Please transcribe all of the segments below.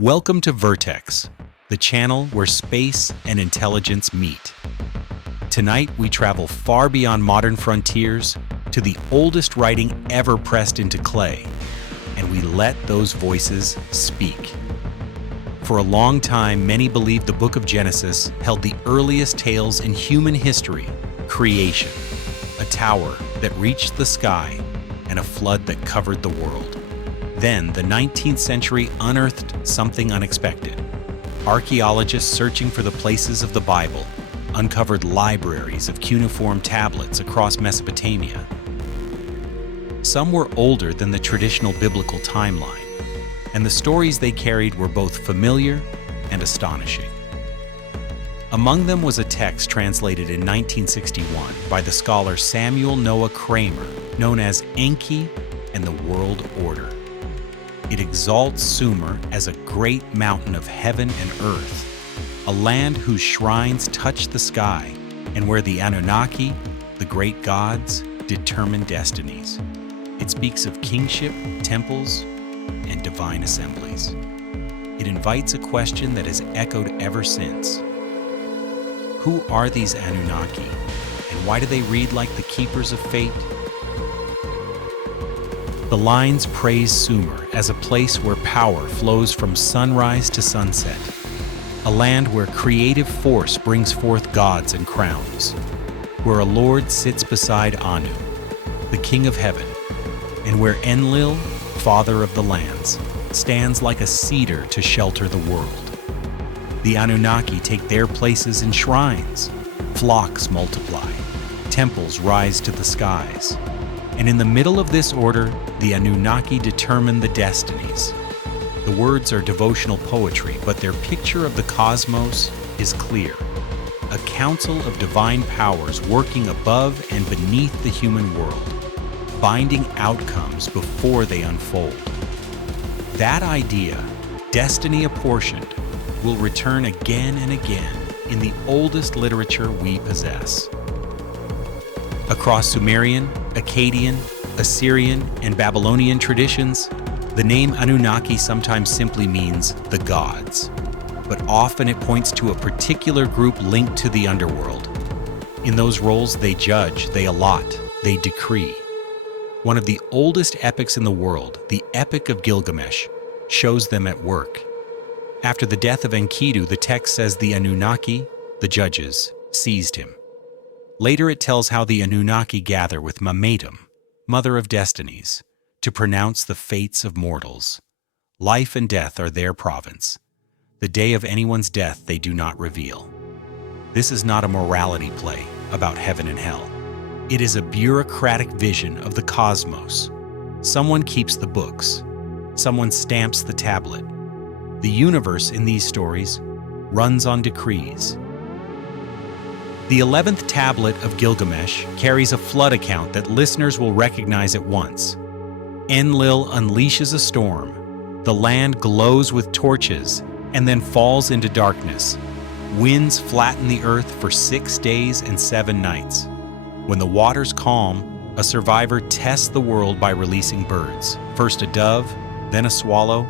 Welcome to Vertex, the channel where space and intelligence meet. Tonight, we travel far beyond modern frontiers to the oldest writing ever pressed into clay, and we let those voices speak. For a long time, many believed the book of Genesis held the earliest tales in human history: creation, a tower that reached the sky, and a flood that covered the world. Then, the 19th century unearthed something unexpected. Archaeologists searching for the places of the Bible uncovered libraries of cuneiform tablets across Mesopotamia. Some were older than the traditional biblical timeline, and the stories they carried were both familiar and astonishing. Among them was a text translated in 1961 by the scholar Samuel Noah Kramer, known as Enki and the World Order. It exalts Sumer as a great mountain of heaven and earth, a land whose shrines touch the sky, and where the Anunnaki, the great gods, determine destinies. It speaks of kingship, temples, and divine assemblies. It invites a question that has echoed ever since. Who are these Anunnaki, and why do they read like the keepers of fate? The lines praise Sumer as a place where power flows from sunrise to sunset, a land where creative force brings forth gods and crowns, where a lord sits beside Anu, the king of heaven, and where Enlil, father of the lands, stands like a cedar to shelter the world. The Anunnaki take their places in shrines, flocks multiply, temples rise to the skies, and in the middle of this order, the Anunnaki determine the destinies. The words are devotional poetry, but their picture of the cosmos is clear. A council of divine powers working above and beneath the human world, binding outcomes before they unfold. That idea, destiny apportioned, will return again and again in the oldest literature we possess. Across Sumerian, Akkadian, Assyrian, and Babylonian traditions, the name Anunnaki sometimes simply means the gods, but often it points to a particular group linked to the underworld. In those roles, they judge, they allot, they decree. One of the oldest epics in the world, the Epic of Gilgamesh, shows them at work. After the death of Enkidu, the text says the Anunnaki, the judges, seized him. Later it tells how the Anunnaki gather with Mamatum, mother of destinies, to pronounce the fates of mortals. Life and death are their province. The day of anyone's death they do not reveal. This is not a morality play about heaven and hell. It is a bureaucratic vision of the cosmos. Someone keeps the books. Someone stamps the tablet. The universe in these stories runs on decrees. The 11th tablet of Gilgamesh carries a flood account that listeners will recognize at once. Enlil unleashes a storm. The land glows with torches and then falls into darkness. Winds flatten the earth for 6 days and 7 nights. When the waters calm, a survivor tests the world by releasing birds, first a dove, then a swallow,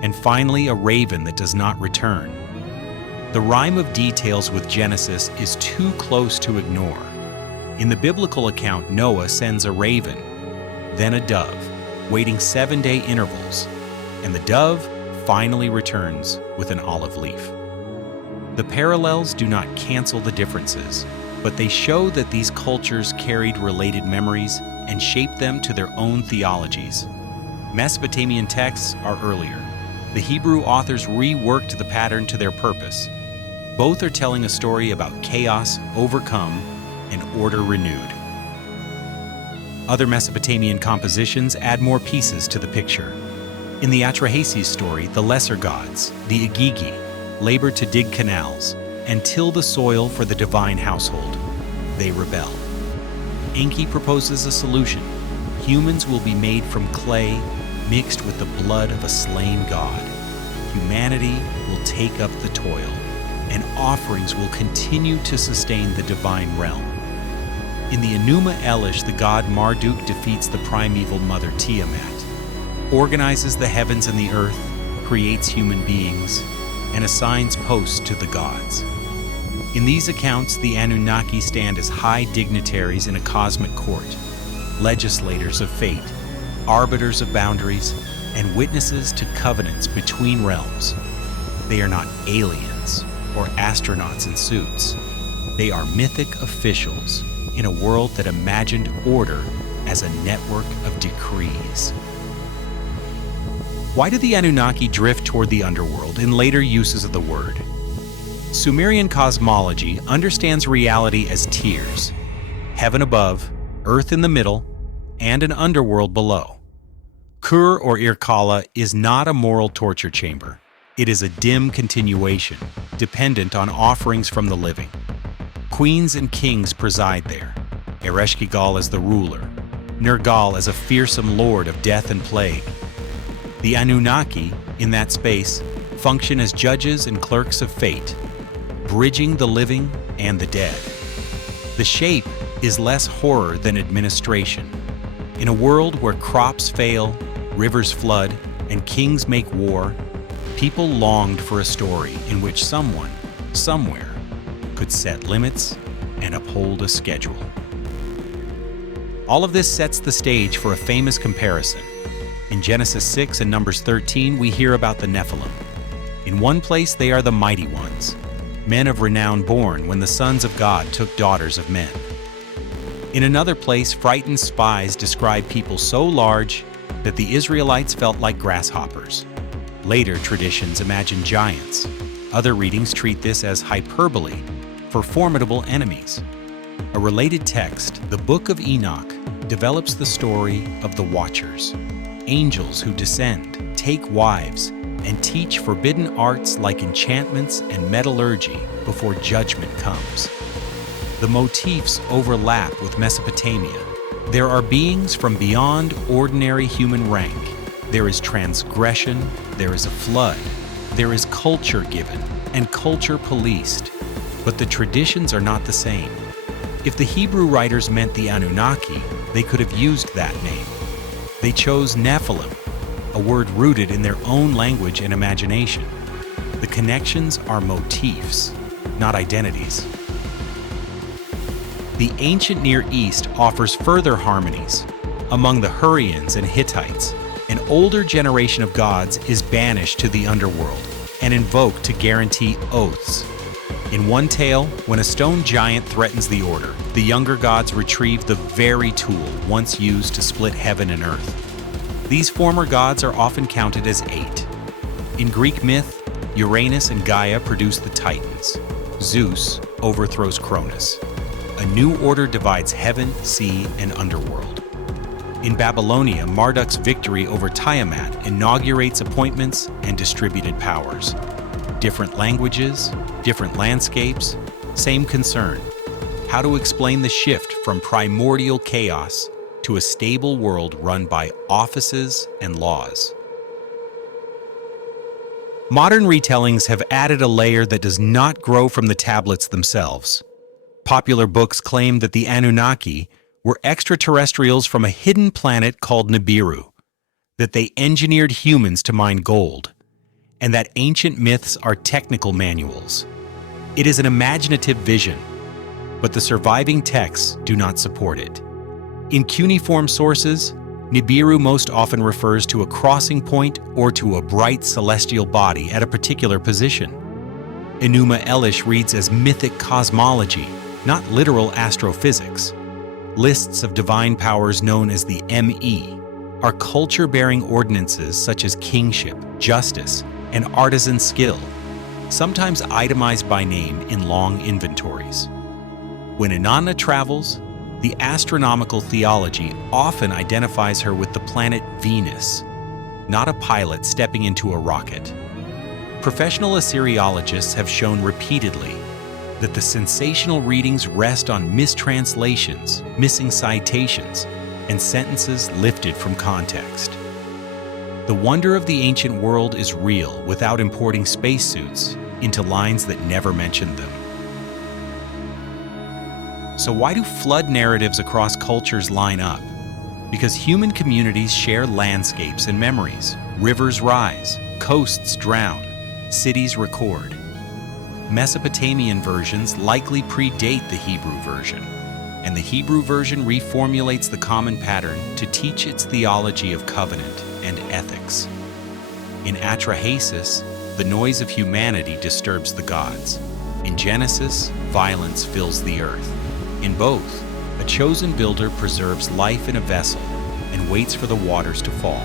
and finally a raven that does not return. The rhyme of details with Genesis is too close to ignore. In the biblical account, Noah sends a raven, then a dove, waiting 7-day intervals, and the dove finally returns with an olive leaf. The parallels do not cancel the differences, but they show that these cultures carried related memories and shaped them to their own theologies. Mesopotamian texts are earlier. The Hebrew authors reworked the pattern to their purpose. Both are telling a story about chaos overcome and order renewed. Other Mesopotamian compositions add more pieces to the picture. In the Atrahasis story, the lesser gods, the Igigi, labor to dig canals and till the soil for the divine household. They rebel. Enki proposes a solution. Humans will be made from clay mixed with the blood of a slain god. Humanity will take up the toil, and offerings will continue to sustain the divine realm. In the Enuma Elish, the god Marduk defeats the primeval mother Tiamat, organizes the heavens and the earth, creates human beings, and assigns posts to the gods. In these accounts, the Anunnaki stand as high dignitaries in a cosmic court, legislators of fate, arbiters of boundaries, and witnesses to covenants between realms. They are not aliens or astronauts in suits. They are mythic officials in a world that imagined order as a network of decrees. Why do the Anunnaki drift toward the underworld in later uses of the word? Sumerian cosmology understands reality as tiers: heaven above, earth in the middle, and an underworld below. Kur or Irkalla is not a moral torture chamber. It is a dim continuation, dependent on offerings from the living. Queens and kings preside there, Ereshkigal as the ruler, Nergal as a fearsome lord of death and plague. The Anunnaki, in that space, function as judges and clerks of fate, bridging the living and the dead. The shape is less horror than administration. In a world where crops fail, rivers flood, and kings make war, people longed for a story in which someone, somewhere, could set limits and uphold a schedule. All of this sets the stage for a famous comparison. In Genesis 6 and Numbers 13, we hear about the Nephilim. In one place, they are the mighty ones, men of renown born when the sons of God took daughters of men. In another place, frightened spies describe people so large that the Israelites felt like grasshoppers. Later traditions imagine giants. Other readings treat this as hyperbole for formidable enemies. A related text, the Book of Enoch, develops the story of the Watchers, angels who descend, take wives, and teach forbidden arts like enchantments and metallurgy before judgment comes. The motifs overlap with Mesopotamia. There are beings from beyond ordinary human rank. There is transgression, there is a flood, there is culture given, and culture policed. But the traditions are not the same. If the Hebrew writers meant the Anunnaki, they could have used that name. They chose Nephilim, a word rooted in their own language and imagination. The connections are motifs, not identities. The ancient Near East offers further harmonies. Among the Hurrians and Hittites, an older generation of gods is banished to the underworld and invoked to guarantee oaths. In one tale, when a stone giant threatens the order, the younger gods retrieve the very tool once used to split heaven and earth. These former gods are often counted as 8. In Greek myth, Uranus and Gaia produce the Titans. Zeus overthrows Cronus. A new order divides heaven, sea, and underworld. In Babylonia, Marduk's victory over Tiamat inaugurates appointments and distributed powers. Different languages, different landscapes, same concern: how to explain the shift from primordial chaos to a stable world run by offices and laws. Modern retellings have added a layer that does not grow from the tablets themselves. Popular books claim that the Anunnaki were extraterrestrials from a hidden planet called Nibiru, that they engineered humans to mine gold, and that ancient myths are technical manuals. It is an imaginative vision, but the surviving texts do not support it. In cuneiform sources, Nibiru most often refers to a crossing point or to a bright celestial body at a particular position. Enuma Elish reads as mythic cosmology, not literal astrophysics. Lists of divine powers known as the ME are culture-bearing ordinances such as kingship, justice, and artisan skill, sometimes itemized by name in long inventories. When Inanna travels, the astronomical theology often identifies her with the planet Venus, not a pilot stepping into a rocket. Professional Assyriologists have shown repeatedly that the sensational readings rest on mistranslations, missing citations, and sentences lifted from context. The wonder of the ancient world is real without importing spacesuits into lines that never mentioned them. So why do flood narratives across cultures line up? Because human communities share landscapes and memories. Rivers rise, Coasts drown, cities record. Mesopotamian versions likely predate the Hebrew version, and the Hebrew version reformulates the common pattern to teach its theology of covenant and ethics. In Atrahasis, the noise of humanity disturbs the gods. In Genesis, violence fills the earth. In both, a chosen builder preserves life in a vessel and waits for the waters to fall.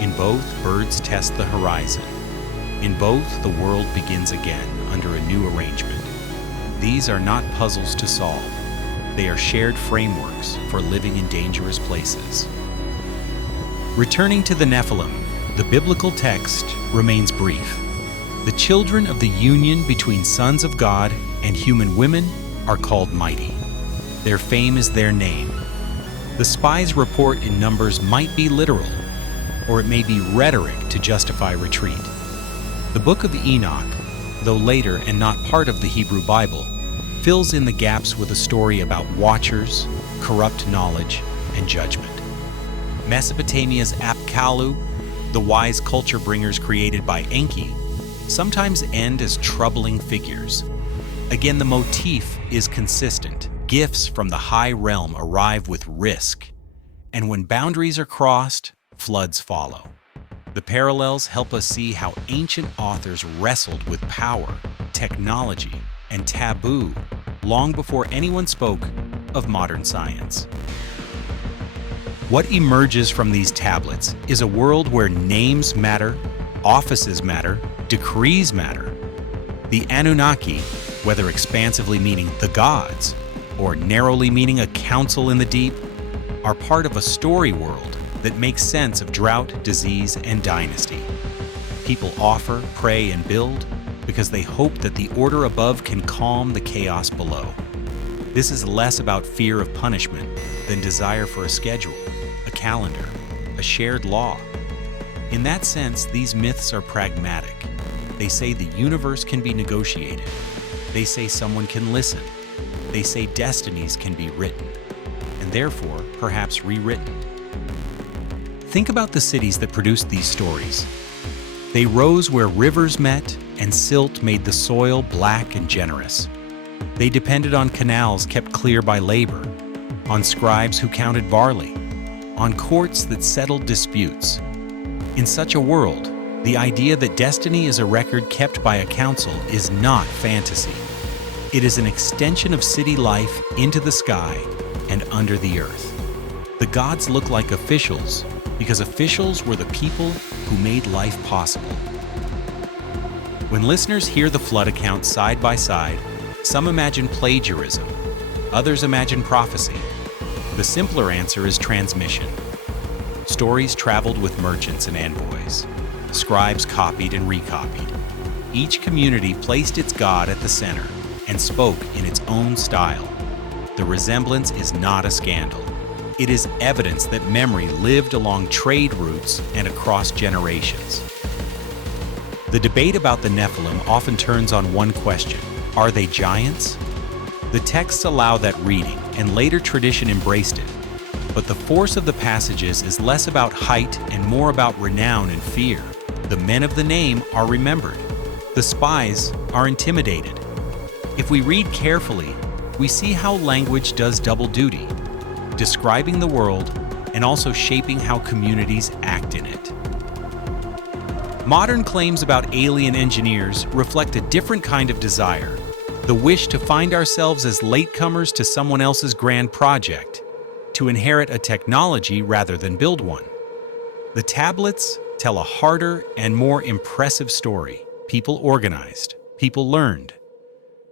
In both, birds test the horizon. In both, the world begins again under a new arrangement. These are not puzzles to solve. They are shared frameworks for living in dangerous places. Returning to the Nephilim, the biblical text remains brief. The children of the union between sons of God and human women are called mighty. Their fame is their name. The spies' report in Numbers might be literal, or it may be rhetoric to justify retreat. The book of Enoch, though later and not part of the Hebrew Bible, fills in the gaps with a story about watchers, corrupt knowledge, and judgment. Mesopotamia's Apkallu, the wise culture bringers created by Enki, sometimes end as troubling figures. Again, the motif is consistent. Gifts from the high realm arrive with risk, and when boundaries are crossed, floods follow. The parallels help us see how ancient authors wrestled with power, technology, and taboo long before anyone spoke of modern science. What emerges from these tablets is a world where names matter, offices matter, decrees matter. The Anunnaki, whether expansively meaning the gods or narrowly meaning a council in the deep, are part of a story world that makes sense of drought, disease, and dynasty. People offer, pray, and build because they hope that the order above can calm the chaos below. This is less about fear of punishment than desire for a schedule, a calendar, a shared law. In that sense, these myths are pragmatic. They say the universe can be negotiated. They say someone can listen. They say destinies can be written, and therefore perhaps rewritten. Think about the cities that produced these stories. They rose where rivers met and silt made the soil black and generous. They depended on canals kept clear by labor, on scribes who counted barley, on courts that settled disputes. In such a world, the idea that destiny is a record kept by a council is not fantasy. It is an extension of city life into the sky and under the earth. The gods look like officials because officials were the people who made life possible. When listeners hear the flood account side by side, some imagine plagiarism, others imagine prophecy. The simpler answer is transmission. Stories traveled with merchants and envoys. Scribes copied and recopied. Each community placed its god at the center and spoke in its own style. The resemblance is not a scandal. It is evidence that memory lived along trade routes and across generations. The debate about the Nephilim often turns on one question: are they giants? The texts allow that reading, and later tradition embraced it. But the force of the passages is less about height and more about renown and fear. The men of the name are remembered. The spies are intimidated. If we read carefully, we see how language does double duty, describing the world and also shaping how communities act in it. Modern claims about alien engineers reflect a different kind of desire, the wish to find ourselves as latecomers to someone else's grand project, to inherit a technology rather than build one. The tablets tell a harder and more impressive story. People organized, people learned,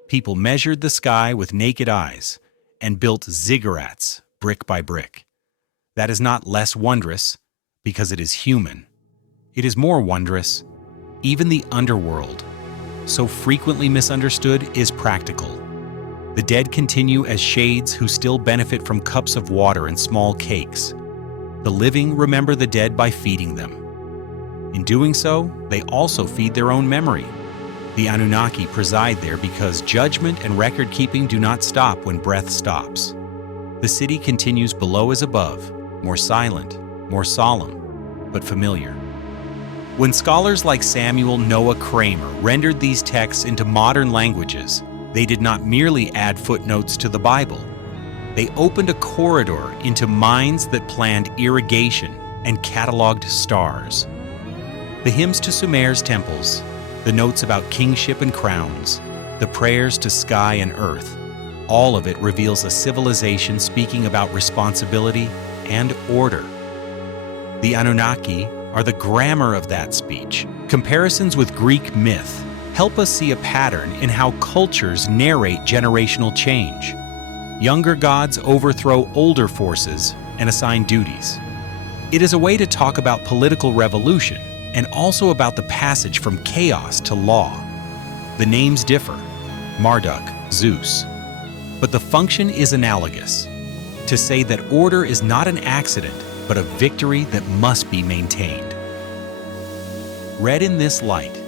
people measured the sky with naked eyes and built ziggurats brick by brick. That is not less wondrous because it is human. It is more wondrous. Even the underworld, so frequently misunderstood, is practical. The dead continue as shades who still benefit from cups of water and small cakes. The living remember the dead by feeding them. In doing so, they also feed their own memory. The Anunnaki preside there because judgment and record-keeping do not stop when breath stops. The city continues below as above, more silent, more solemn, but familiar. When scholars like Samuel Noah Kramer rendered these texts into modern languages, they did not merely add footnotes to the Bible. They opened a corridor into minds that planned irrigation and cataloged stars. The hymns to Sumer's temples, the notes about kingship and crowns, the prayers to sky and earth, all of it reveals a civilization speaking about responsibility and order. The Anunnaki are the grammar of that speech. Comparisons with Greek myth help us see a pattern in how cultures narrate generational change. Younger gods overthrow older forces and assign duties. It is a way to talk about political revolution and also about the passage from chaos to law. The names differ, Marduk, Zeus, but the function is analogous, to say that order is not an accident, but a victory that must be maintained. Read in this light,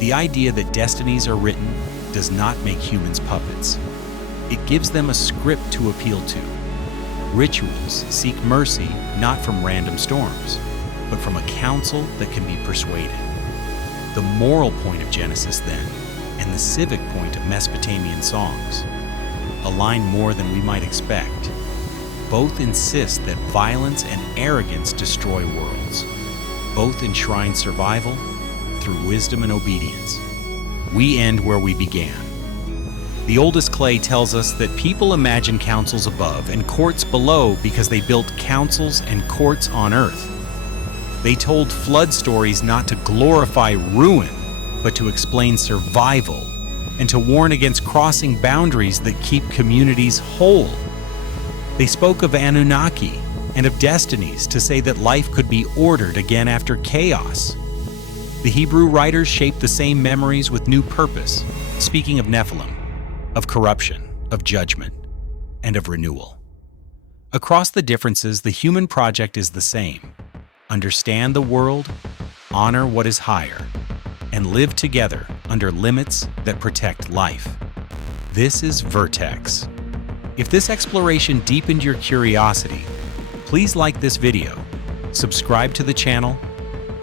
the idea that destinies are written does not make humans puppets. It gives them a script to appeal to. Rituals seek mercy not from random storms, but from a council that can be persuaded. The moral point of Genesis, then, and the civic point of Mesopotamian songs align more than we might expect. Both insist that violence and arrogance destroy worlds. Both enshrine survival through wisdom and obedience. We end where we began. The oldest clay tells us that people imagine councils above and courts below because they built councils and courts on earth. They told flood stories not to glorify ruin, but to explain survival and to warn against crossing boundaries that keep communities whole. They spoke of Anunnaki and of destinies to say that life could be ordered again after chaos. The Hebrew writers shaped the same memories with new purpose, speaking of Nephilim, of corruption, of judgment, and of renewal. Across the differences, the human project is the same. Understand the world, honor what is higher, and live together under limits that protect life. This is Vertex. If this exploration deepened your curiosity, please like this video, subscribe to the channel,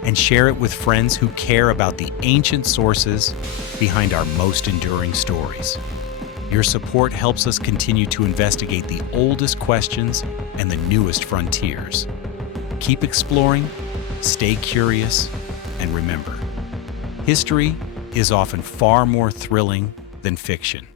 and share it with friends who care about the ancient sources behind our most enduring stories. Your support helps us continue to investigate the oldest questions and the newest frontiers. Keep exploring, stay curious, and remember, history is often far more thrilling than fiction.